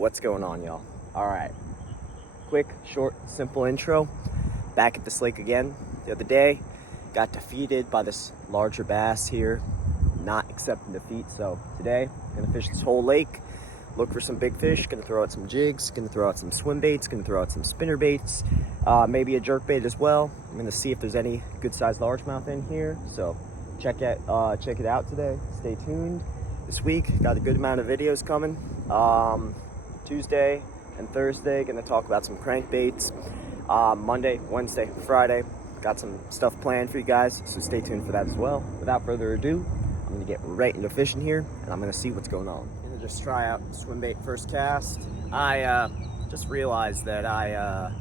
What's going on, y'all? All right, quick, short, simple intro. Back at this lake again. The other day, got defeated by this larger bass here, not accepting defeat. So today, gonna fish this whole lake, look for some big fish, gonna throw out some jigs, gonna throw out some swim baits, gonna throw out some spinner baits, maybe a jerk bait as well. I'm gonna see if there's any good sized largemouth in here. So check it out today. Stay tuned. This week, got a good amount of videos coming. Tuesday and Thursday, gonna talk about some crankbaits. Monday, Wednesday, Friday, got some stuff planned for you guys, so stay tuned for that as well. Without further ado, I'm gonna get right into fishing here, and I'm gonna see what's going on. I'm gonna just try out swim bait first cast. I just realized that I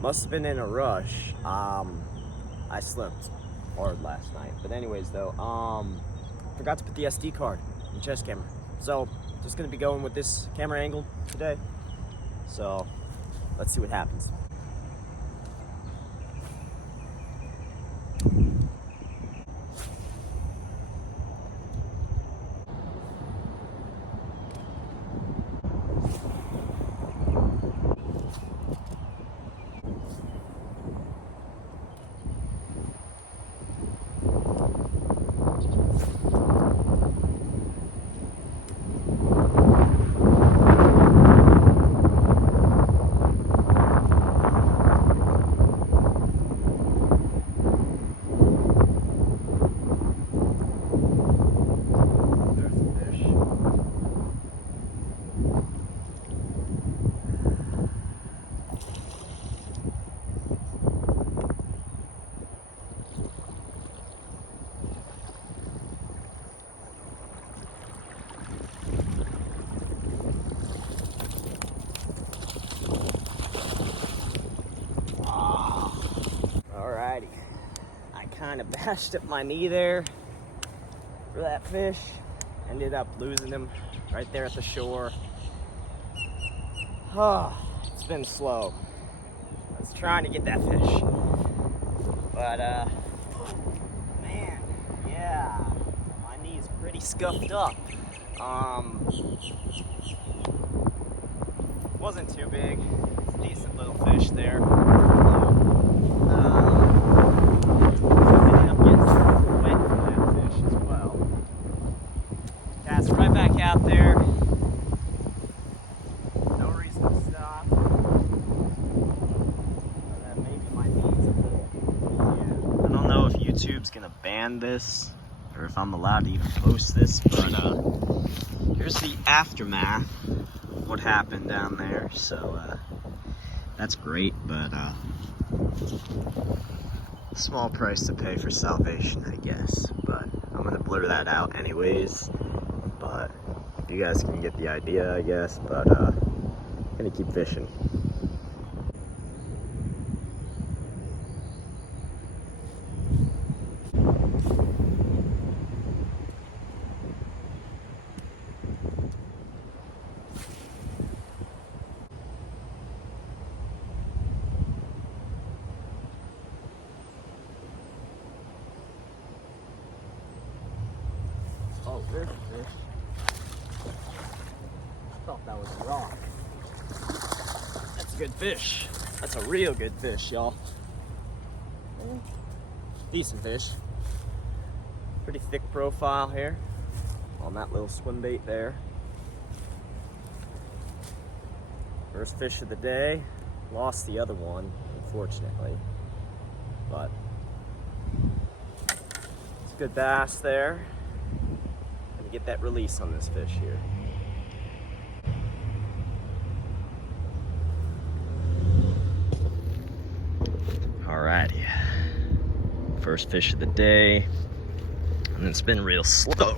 must have been in a rush. I slept hard last night, but anyways though, forgot to put the SD card in the chest camera. So just gonna be going with this camera angle today. So let's see what happens. I kind of bashed up my knee there for that fish. Ended up losing him right there at the shore. Oh, it's been slow. I was trying to get that fish. But, man, yeah, my knee's pretty scuffed up. Wasn't too big. Decent little fish there. Right back out there. No reason to stop. Maybe my knees a little. Yeah. I don't know if YouTube's gonna ban this or if I'm allowed to even post this, but here's the aftermath of what happened down there. So that's great, but small price to pay for salvation, I guess. But I'm gonna blur that out anyways. But you guys can get the idea, I guess. But gonna keep fishing. Oh, there's a fish. I thought that was a rock. That's a good fish. That's a real good fish, y'all. Decent fish. Pretty thick profile here on that little swim bait there. First fish of the day. Lost the other one, unfortunately. But it's a good bass there. Gonna get that release on this fish here. Alrighty, first fish of the day, and it's been real slow.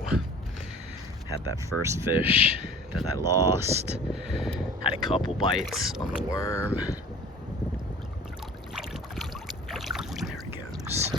Had that first fish that I lost, had a couple bites on the worm. There he goes.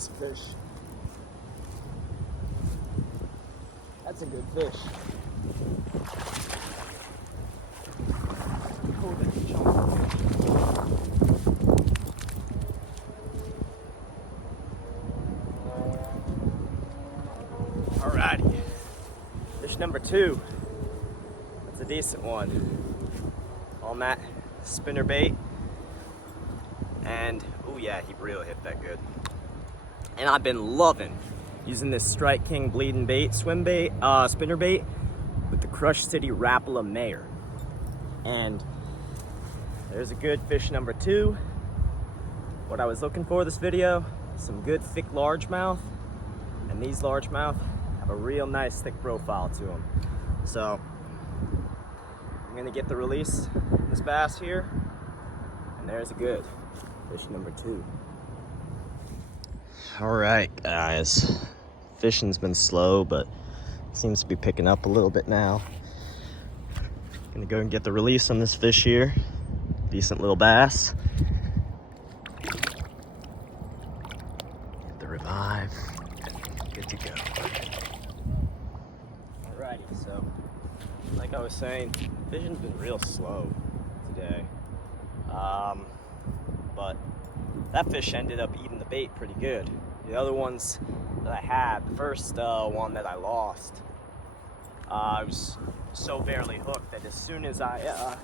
There's a fish. That's a good fish. Oh, that's a chunky fish. Alrighty. Fish number 2. That's a decent one. On that spinner bait. And, oh yeah, he really hit that good. And I've been loving using this Strike King bleeding bait, swim bait, spinner bait with the Crush City Rapala Mayor. And there's a good fish number 2. What I was looking for this video, some good thick largemouth. And these largemouth have a real nice thick profile to them. So I'm gonna get the release of this bass here. And there's a good fish number 2. All right, guys. Fishing's been slow, but seems to be picking up a little bit now. Gonna go and get the release on this fish here. Decent little bass. Get the revive. Good to go. Alrighty, so like I was saying, fishing's been real slow today. But that fish ended up eating the bait pretty good. The other ones that I had, the first one that I lost, I was so barely hooked that as soon as I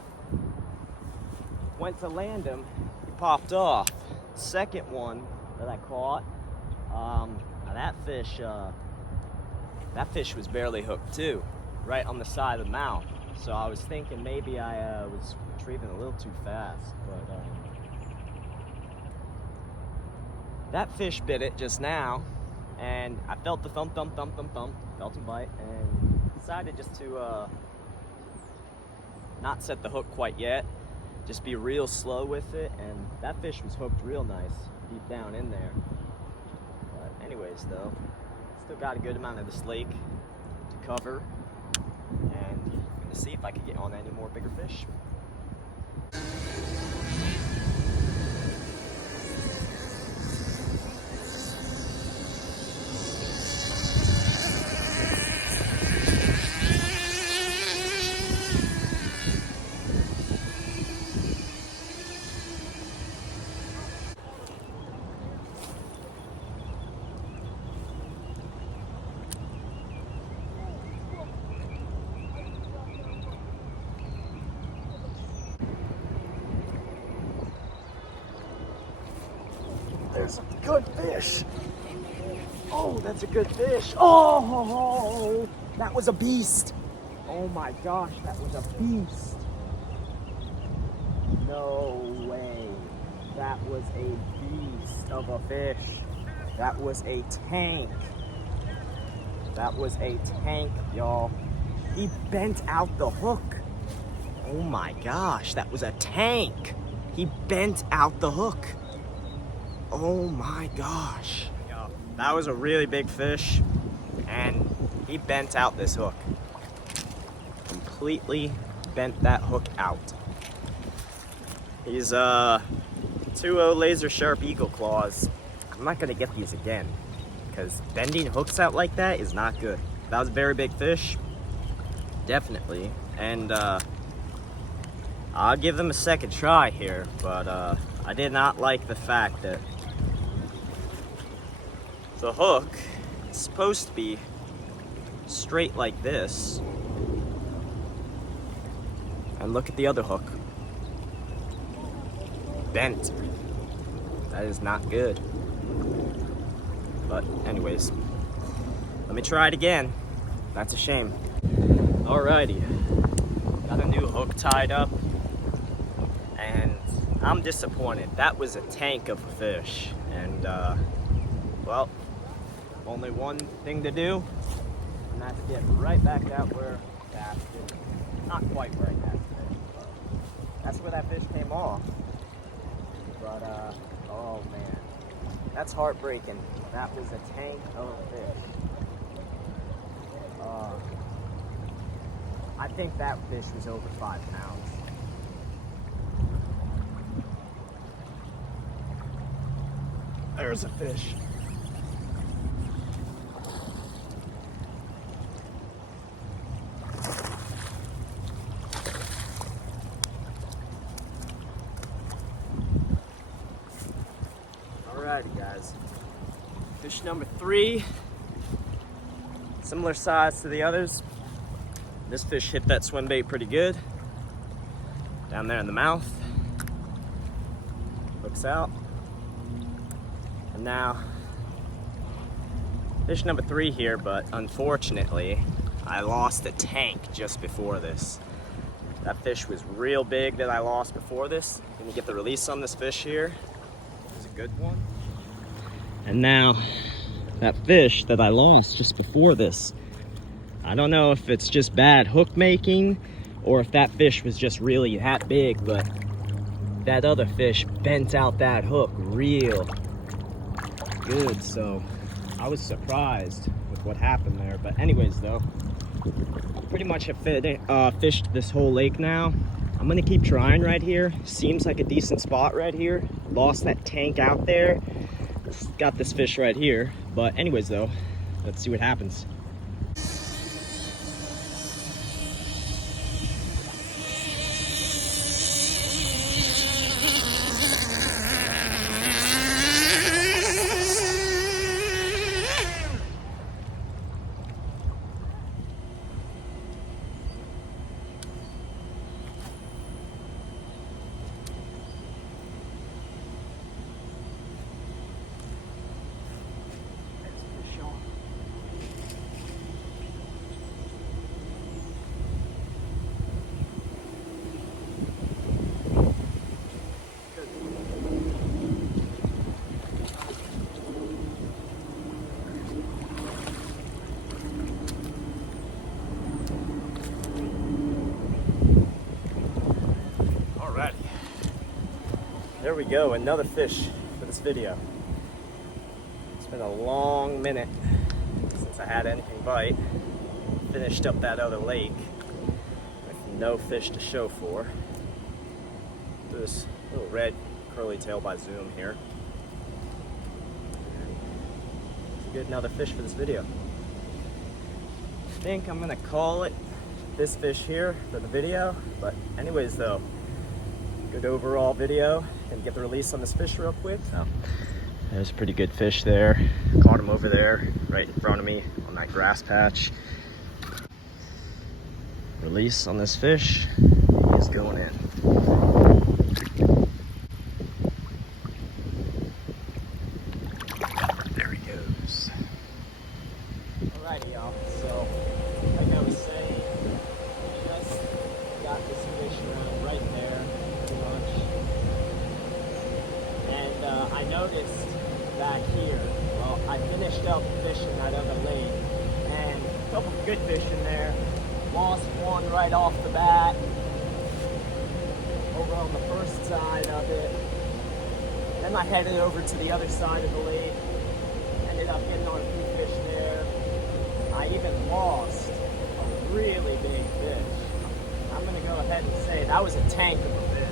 went to land him, he popped off. The second one that I caught, that fish was barely hooked too, right on the side of the mouth. So I was thinking maybe I was retrieving a little too fast, but that fish bit it just now, and I felt the thump, thump, thump, thump, thump, felt him bite, and decided just to not set the hook quite yet, just be real slow with it, and that fish was hooked real nice, deep down in there. But anyways though, still got a good amount of this lake to cover, and I'm gonna see if I can get on any more bigger fish. There's a good fish. Oh, that's a good fish. Oh, that was a beast. Oh my gosh, that was a beast. No way. That was a beast of a fish. That was a tank. That was a tank, y'all. He bent out the hook. Oh my gosh, that was a tank. He bent out the hook. Oh my gosh. That was a really big fish, and he bent out this hook. Completely bent that hook out. These 2.0 laser sharp eagle claws, I'm not gonna get these again, because bending hooks out like that is not good. That was a very big fish, definitely, and I'll give them a second try here, but I did not like the fact that the hook is supposed to be straight like this. And look at the other hook. Bent. That is not good. But anyways, let me try it again. That's a shame. Alrighty. Got a new hook tied up. And I'm disappointed. That was a tank of a fish. And well, only one thing to do, and that's get right back out where that fish, not quite right that fish, but that's where that fish came off. But oh man, that's heartbreaking. That was a tank of a fish. I think that fish was over 5 pounds. There's a fish. Alrighty guys, fish number 3, similar size to the others. This fish hit that swim bait pretty good, down there in the mouth, hooks out, and now fish number 3 here, but unfortunately I lost a tank just before this. That fish was real big that I lost before this. Gonna get the release on this fish here. It was a good one. And now, that fish that I lost just before this, I don't know if it's just bad hook making or if that fish was just really that big, but that other fish bent out that hook real good. So I was surprised with what happened there. But anyways though, pretty much have fished this whole lake now. I'm gonna keep trying right here. Seems like a decent spot right here. Lost that tank out there. Got this fish right here. But anyways though, let's see what happens. There we go, another fish for this video. It's been a long minute since I had anything bite. Finished up that other lake with no fish to show for. This little red curly tail by Zoom here. It's a good another fish for this video. I think I'm gonna call it this fish here for the video, but anyways though, good overall video. Gonna get the release on this fish real quick. So, there's a pretty good fish there. Caught him over there, right in front of me on that grass patch. Release on this fish is going in. There he goes. Alrighty y'all, so like I was saying, just got this fish around right there. I noticed back here, well, I finished up fishing that other lake, and a couple of good fish in there. Lost one right off the bat, over on the first side of it. Then I headed over to the other side of the lake, ended up getting on a few fish there. I even lost a really big fish. I'm gonna go ahead and say that was a tank of a fish.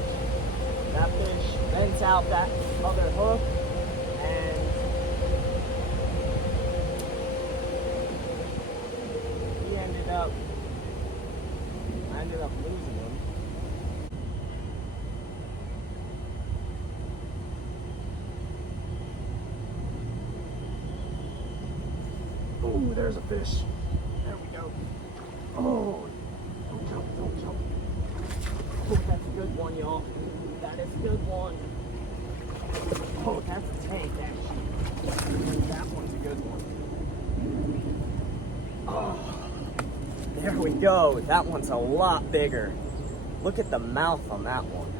That fish bent out that other hook, and I ended up losing him. Oh, there's a fish. There we go. Oh, don't jump, don't jump. Oh, that's a good one, y'all. That is a good one. Oh, that's a tank, actually. That one's a good one. Oh, there we go. That one's a lot bigger. Look at the mouth on that one.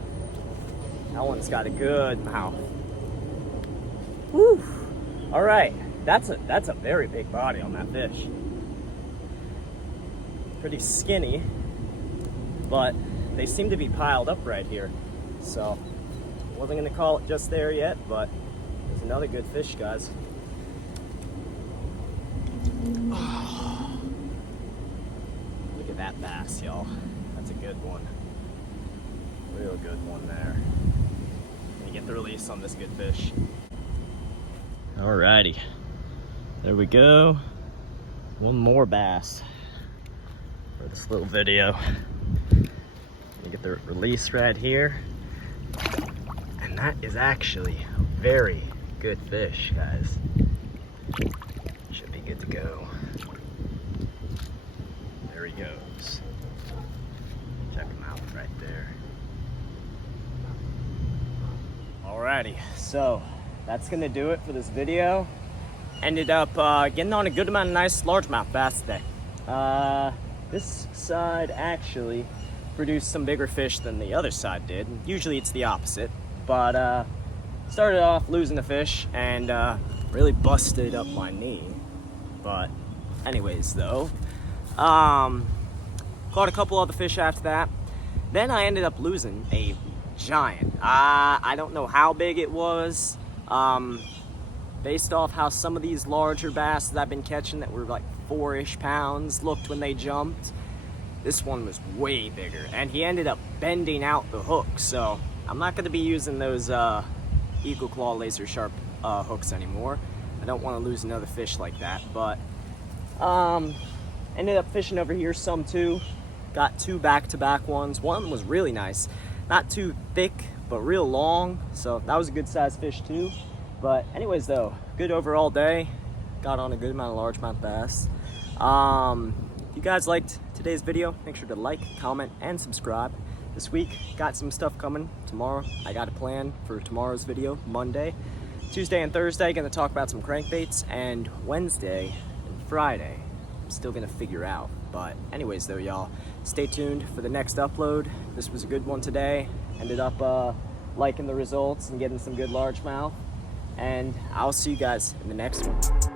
That one's got a good mouth. Whew. All right, that's a very big body on that fish. Pretty skinny, but they seem to be piled up right here. So, wasn't gonna call it just there yet, but there's another good fish, guys. Oh. Look at that bass, y'all. That's a good one. Real good one there. Gonna get the release on this good fish. Alrighty, there we go. One more bass for this little video. Gonna get the release right here. And that is actually a very good fish, guys. Should be good to go. There he goes. Check him out right there. Alrighty, so that's gonna do it for this video. Ended up getting on a good amount of nice largemouth bass today. This side actually produced some bigger fish than the other side did. Usually it's the opposite, but started off losing the fish and really busted up my knee. But anyways though, caught a couple other fish after that. Then I ended up losing a giant. I don't know how big it was. Based off how some of these larger bass that I've been catching that were like 4-ish pounds looked when they jumped, this one was way bigger, and he ended up bending out the hook. So I'm not going to be using those Eagle Claw laser sharp hooks anymore. I don't want to lose another fish like that. But ended up fishing over here some too. Got 2 back-to-back ones. One was really nice, not too thick but real long, so that was a good sized fish too. But anyways though, good overall day. Got on a good amount of largemouth bass. If you guys liked today's video, make sure to like, comment, and subscribe. This week, got some stuff coming. Tomorrow, I got a plan for tomorrow's video, Monday. Tuesday and Thursday, gonna talk about some crankbaits, and Wednesday and Friday, I'm still gonna figure out. But anyways though, y'all, stay tuned for the next upload. This was a good one today. Ended up liking the results and getting some good largemouth. And I'll see you guys in the next one.